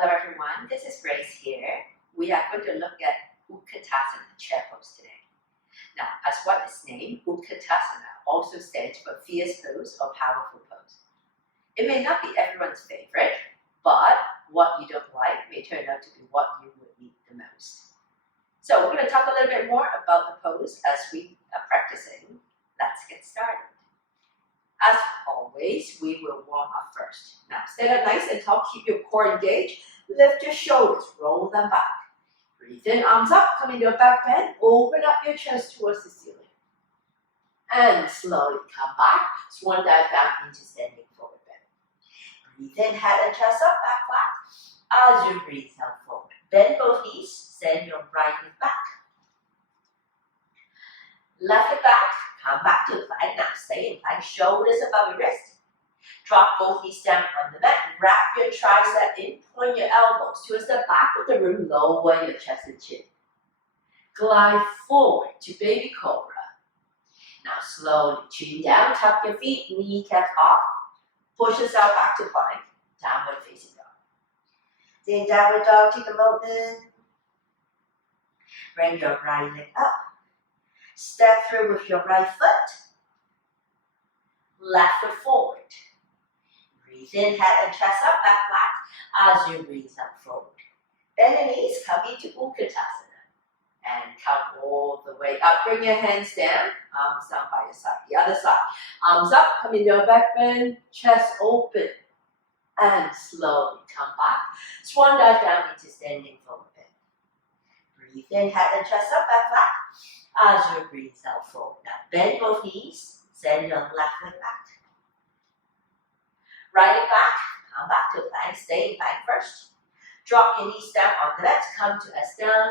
Hello everyone, this is Grace here. We are going to look at Ukatasana Chair pose today. Now, as what is named, Ukatasana also stands for fierce pose or powerful pose. It may not be everyone's favorite, but what you don't like may turn out to be what you would need the most. So we're going to talk a little bit more about the pose as we are practicing. Let's get started. As always, we will warm up first. Now, stand up nice and tall, keep your core engaged, lift your shoulders, roll them back. Breathe in, arms up, come into a back bend, open up your chest towards the ceiling. And slowly come back, swan dive down into standing forward bend. Breathe in, head and chest up, back flat. As you breathe out forward, bend both knees, send your right knee back. Left it back, come back to the plank. Now stay in plank, shoulders above your wrist. Drop both knees down on the mat, wrap your tricep in, point your elbows towards the back of the room, lower your chest and chin. Glide forward to baby cobra. Now slowly chin down, tuck your feet, kneecaps off, push yourself back to plank, downward facing dog. Then downward dog, take a moment. Bring your right leg up. Step through with your right foot. Left foot forward. Breathe in, head and chest up, back flat. As you breathe out forward. Bend the knees, come into Ukatasana. And come all the way up. Bring your hands down, arms down by your side. The other side. Arms up, come into a back bend, chest open. And slowly come back. Swan dive down into standing forward bend. Breathe in, head and chest up, back flat. As you breathe out forward. Now bend both knees, send your left leg back. Right leg back, come back to plank, stay in plank first. Drop your knees down on the mat, come to S down.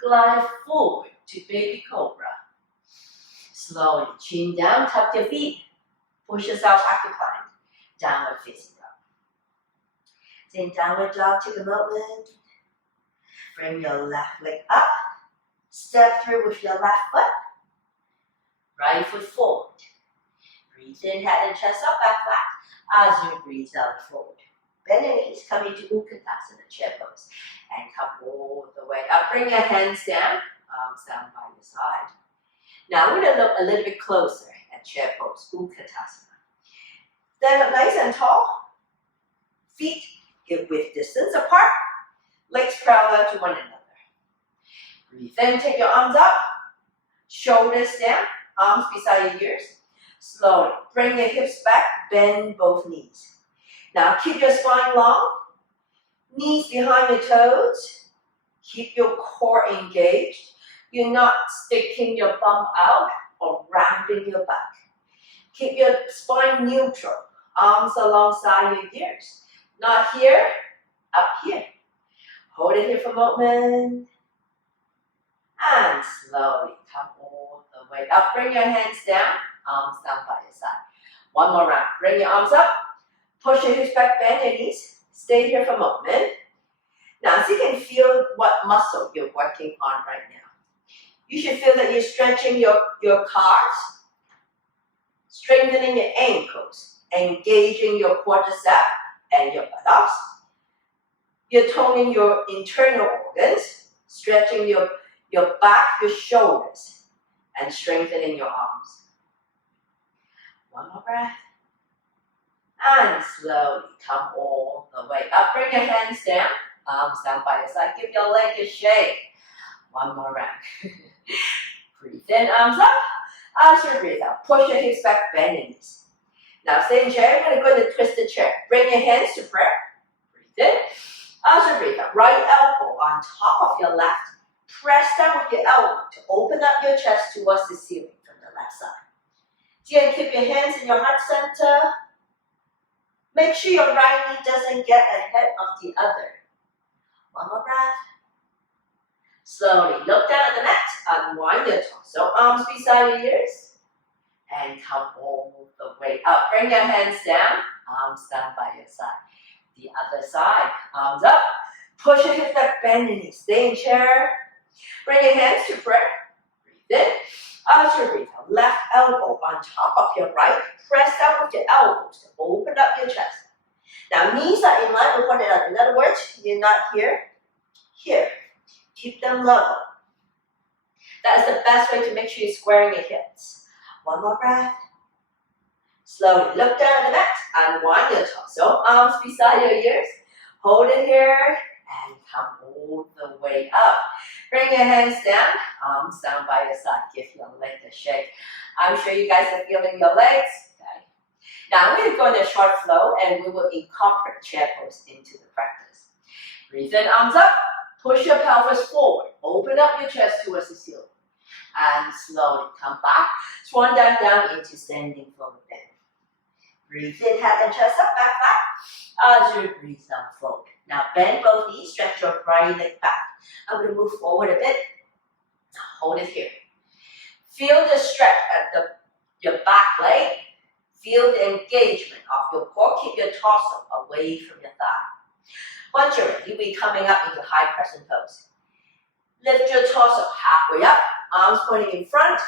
Glide forward to baby cobra. Slowly chin down, tuck your feet. Push yourself back to plank. Downward facing dog. Then downward dog, take a moment. Bring your left leg up. Step through with your left foot. Right foot forward. Breathe in, head and chest up, back flat. As you breathe out forward. Bend your knees, come into Ukatasana Chair pose. And come all the way up. Bring your hands down, arms down by your side. Now we're going to look a little bit closer at Chair pose, Ukatasana. Stand up nice and tall. Feet hip width distance apart. Legs parallel to one another. Breathe in, take your arms up, shoulders down, arms beside your ears. Slowly, bring your hips back, bend both knees. Now keep your spine long, knees behind your toes. Keep your core engaged. You're not sticking your bum out or rounding your back. Keep your spine neutral, arms alongside your ears. Not here, up here. Hold it here for a moment. And slowly come all the way up. Bring your hands down, arms down by your side. One more round. Bring your arms up. Push your hips back, bend your knees. Stay here for a moment. Now, so you can feel what muscle you're working on right now. You should feel that you're stretching your calves, strengthening your ankles, engaging your quadricep and your buttocks. You're toning your internal organs, stretching your back, your shoulders, and strengthening your arms. One more breath. And slowly come all the way up. Bring your hands down, arms down by your side. Give your leg a shake. One more round. Breathe in, arms up. As you breathe out, push your hips back, bend your knees. Now stay in chair. We're going to go into twisted chair. Bring your hands to prayer. Breathe in. As you breathe out, right elbow on top of your left. Press down with your elbow to open up your chest towards the ceiling from the left side. So you can keep your hands in your heart center. Make sure your right knee doesn't get ahead of the other. One more breath. Slowly look down at the mat. Unwind your torso, arms beside your ears. And come all the way up. Bring your hands down, arms down by your side. The other side, arms up. Push your hips back, bend your knees. Stay in chair. Bring your hands to prayer. Breathe in. As you breathe out, left elbow on top of your right. Press down with your elbows to open up your chest. Now knees are in line with one another. In other words, you're not here, here. Keep them level. That is the best way to make sure you're squaring your hips. One more breath. Slowly look down at the mat. Unwind your torso, arms beside your ears. Hold it here and come all the way up. Bring your hands down, arms down by your side. Give your leg a shake. I'm sure you guys are feeling your legs. Okay. Now we're going to short flow and we will incorporate chair pose into the practice. Breathe in, arms up. Push your pelvis forward. Open up your chest towards the ceiling. And slowly come back. Swan dive down into standing forward bend. Breathe in, head and chest up, back, back. As you breathe down, fold. Now bend both knees, stretch your right leg back. I'm going to move forward a bit. Now hold it here. Feel the stretch at your back leg. Feel the engagement of your core. Keep your torso away from your thigh. Once you're ready, you'll be coming up into high crescent pose. Lift your torso halfway up, arms pointing in front,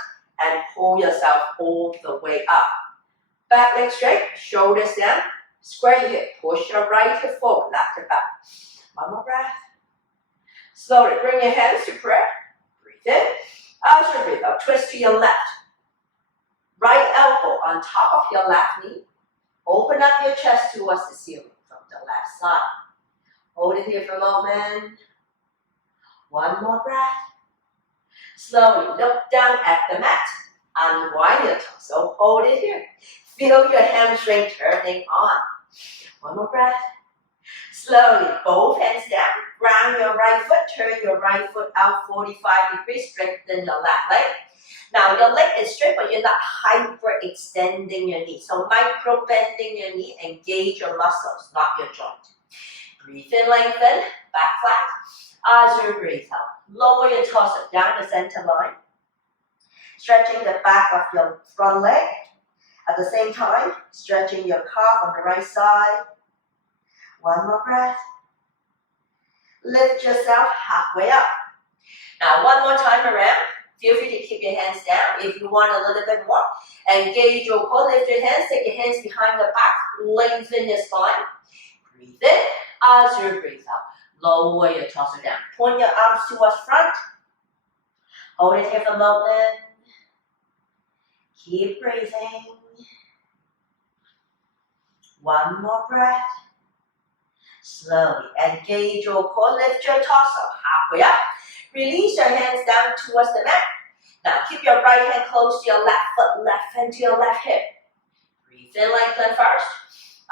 and pull yourself all the way up. Back leg straight, shoulders down, square your hip, push your right hip forward, left hip up. One more breath. Slowly bring your hands to prayer. Breathe in. As you breathe out, twist to your left. Right elbow on top of your left knee. Open up your chest towards the ceiling from the left side. Hold it here for a moment. One more breath. Slowly look down at the mat. Unwind your torso. Hold it here. Feel your hamstring turning on. One more breath. Slowly, both hands down. Ground your right foot. Turn your right foot out 45 degrees. Straighten your left leg. Now your leg is straight, but you're not hyper extending your knee. So micro bending your knee. Engage your muscles, not your joint. Breathe in, lengthen. Back flat. As you breathe out, lower your torso down the center line. Stretching the back of your front leg. At the same time, stretching your calf on the right side. One more breath. Lift yourself halfway up. Now one more time around. Feel free to keep your hands down if you want a little bit more. Engage your core, lift your hands, take your hands behind the back, lengthen your spine. Breathe in as you breathe out. Lower your torso down. Point your arms towards front. Hold it here for a moment. Keep breathing. One more breath. Slowly engage your core, lift your torso halfway up. Release your hands down towards the mat. Now keep your right hand close to your left foot, left hand to your left hip. Breathe in, lengthen first.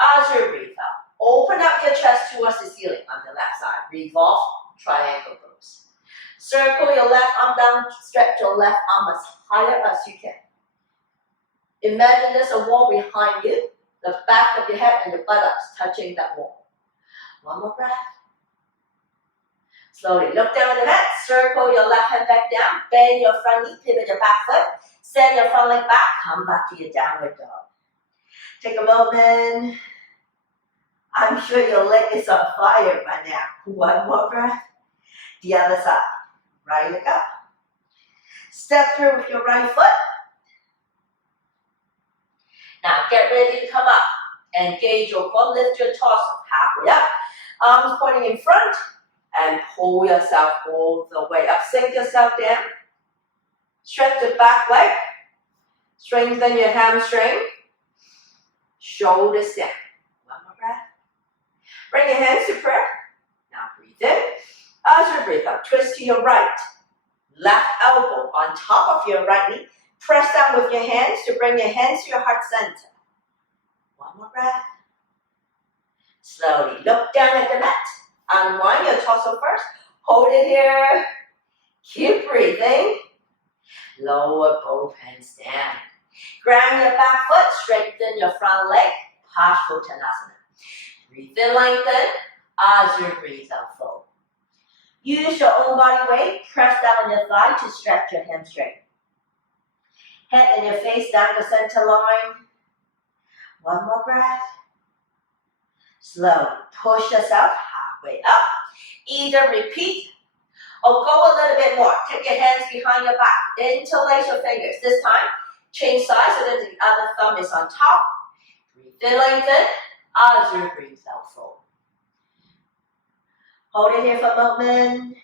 As you breathe out, open up your chest towards the ceiling on the left side. Revolve, triangle pose. Circle your left arm down, stretch your left arm as high up as you can. Imagine there's a wall behind you, the back of your head and the buttocks touching that wall. One more breath. Slowly look down at the mat, circle your left hand back down, bend your front knee, pivot your back foot, send your front leg back, come back to your downward dog. Take a moment. I'm sure your leg is on fire by now. One more breath. The other side. Right leg up. Step through with your right foot. Now get ready to come up. Engage your core, lift your torso halfway up. Arms pointing in front. And pull yourself all the way up. Sink yourself down. Stretch the back leg. Strengthen your hamstring. Shoulders down. One more breath. Bring your hands to prayer. Now breathe in. As you breathe out, twist to your right. Left elbow on top of your right knee. Press down with your hands to bring your hands to your heart center. One more breath. Slowly look down at the mat. Unwind your torso first. Hold it here. Keep breathing. Lower both hands down. Ground your back foot. Straighten your front leg. Ukatasana. Breathe in, lengthen. As you breathe out, fold. Use your own body weight. Press down on your thigh to stretch your hamstring. Head and your face down the center line. One more breath. Slowly push yourself halfway up. Either repeat or go a little bit more. Take your hands behind your back. Interlace your fingers. This time, change sides so that the other thumb is on top. Breathe in, lengthen. As you breathe out, fold. Hold it here for a moment.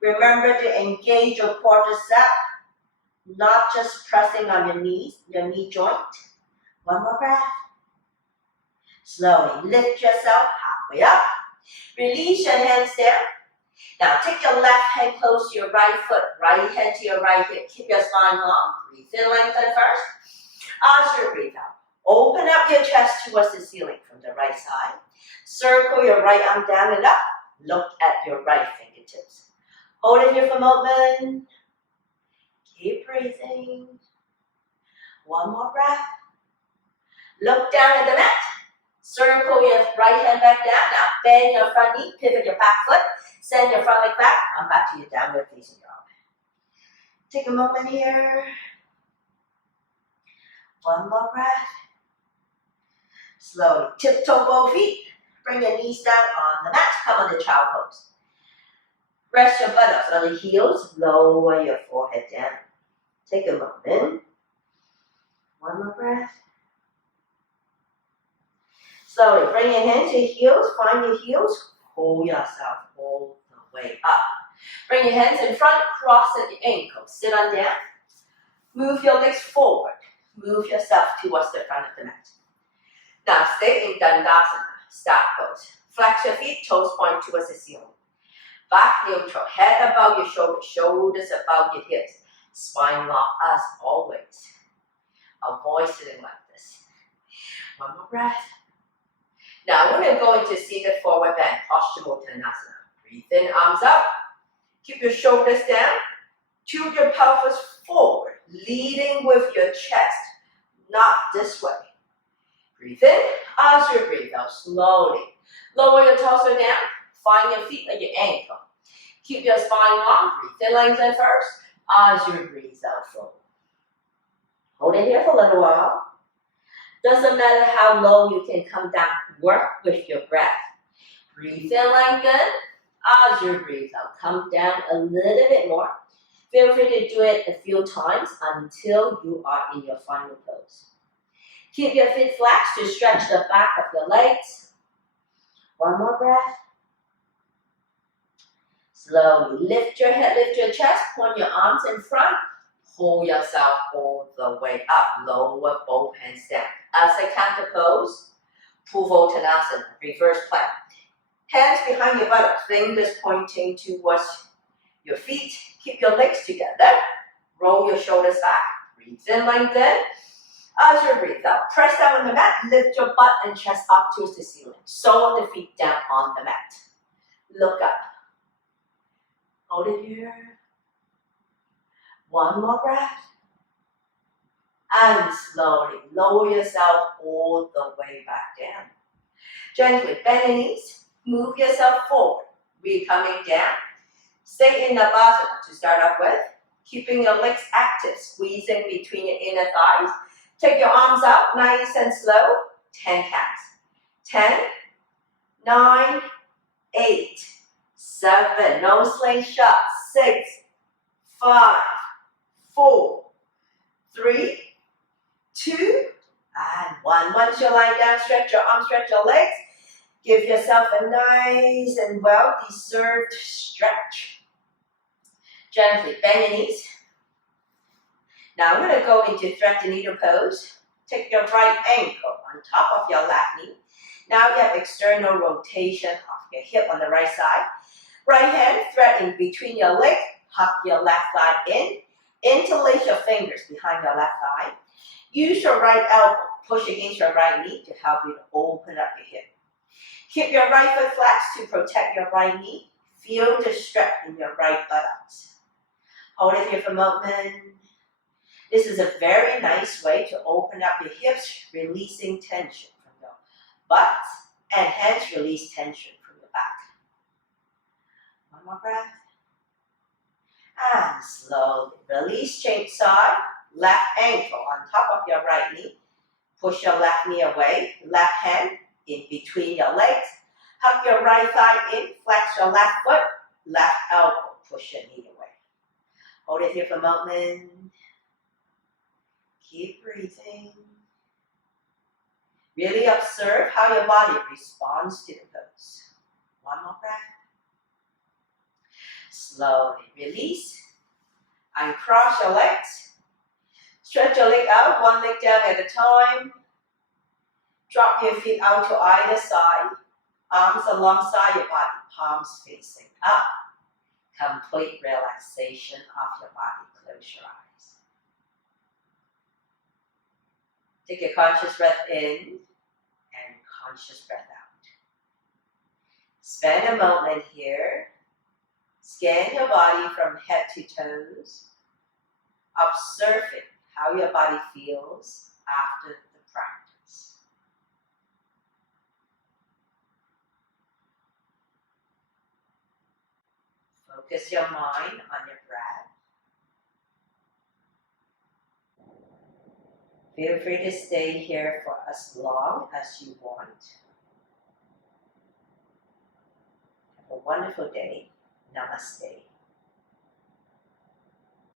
Remember to engage your quadricep, not just pressing on your knees, your knee joint. One more breath. Slowly lift yourself halfway up. Release your hands down. Now take your left hand close to your right foot, right hand to your right hip. Keep your spine long. Breathe in, lengthen first. As you breathe out, open up your chest towards the ceiling from the right side. Circle your right arm down and up. Look at your right fingertips. Hold it here for a moment. Keep breathing. One more breath. Look down at the mat. Circle your right hand back down. Now bend your front knee, pivot your back foot, send your front leg back, and back to your downward facing dog. Take a moment here. One more breath. Slowly tiptoe both feet. Bring your knees down on the mat. Come on to child pose. Rest your buttocks on the heels. Lower your forehead down. Take a moment. One more breath. Slowly bring your hands to your heels. Find your heels. Pull yourself all the way up. Bring your hands in front. Cross at the ankles. Sit on down. Move your legs forward. Move yourself towards the front of the mat. Now stay in Dandasana, start pose. Flex your feet, toes point towards the ceiling. Back neutral, head above your shoulders, shoulders above your hips. Spine lock as always. Avoid sitting like this. One more breath. Now we're going to go into seated forward bend, posture Ukatasana. Breathe in, arms up. Keep your shoulders down. Tilt your pelvis forward, leading with your chest, not this way. Breathe in, as you breathe out, slowly. Lower your torso down, find your feet at your ankle. Keep your spine long, breathe in, lengthen first, as you breathe out, fold. Hold it here for a little while. Doesn't matter how low you can come down, work with your breath. Breathe in, lengthen, as you breathe out, come down a little bit more. Feel free to do it a few times until you are in your final pose. Keep your feet flexed to stretch the back of your legs. One more breath. Slowly lift your head, lift your chest, point your arms in front. Pull yourself all the way up. Lower both hands down. As a counter pose, Ukatasana, reverse plank. Hands behind your buttocks, fingers pointing towards your feet. Keep your legs together. Roll your shoulders back. Breathe in, lengthen. As you breathe out, press down on the mat, lift your butt and chest up towards the ceiling. Sole the feet down on the mat. Look up. Hold it here. One more breath. And slowly lower yourself all the way back down. Gently bend your knees. Move yourself forward. We're coming down. Stay in Navasana to start off with. Keeping your legs active, squeezing between your inner thighs. Take your arms out, nice and slow. 10 counts. 10, 9, 8, 7. No slingshot. 6, 5, 4, 3, 2, and 1. Once you lie down, stretch your arms, stretch your legs. Give yourself a nice and well-deserved stretch. Gently bend your knees. Now I'm going to go into thread the needle pose. Take your right ankle on top of your left knee. Now you have external rotation of your hip on the right side. Right hand thread in between your leg. Hug your left thigh in. Interlace your fingers behind your left thigh. Use your right elbow. Push against your right knee to help you to open up your hip. Keep your right foot flexed to protect your right knee. Feel the stretch in your right buttocks. Hold it here for a moment. This is a very nice way to open up your hips, releasing tension from your butt, and hence release tension from your back. One more breath. And slowly release, change side, left ankle on top of your right knee. Push your left knee away, left hand in between your legs. Hug your right thigh in, flex your left foot, left elbow, push your knee away. Hold it here for a moment. Keep breathing. Really observe how your body responds to the pose. One more breath. Slowly release. Uncross your legs. Stretch your leg out, one leg down at a time. Drop your feet out to either side. Arms alongside your body, palms facing up. Complete relaxation of your body. Close your eyes. Take a conscious breath in and conscious breath out. Spend a moment here. Scan your body from head to toes. Observing how your body feels after the practice. Focus your mind on your breath. Feel free to stay here for as long as you want. Have a wonderful day. Namaste.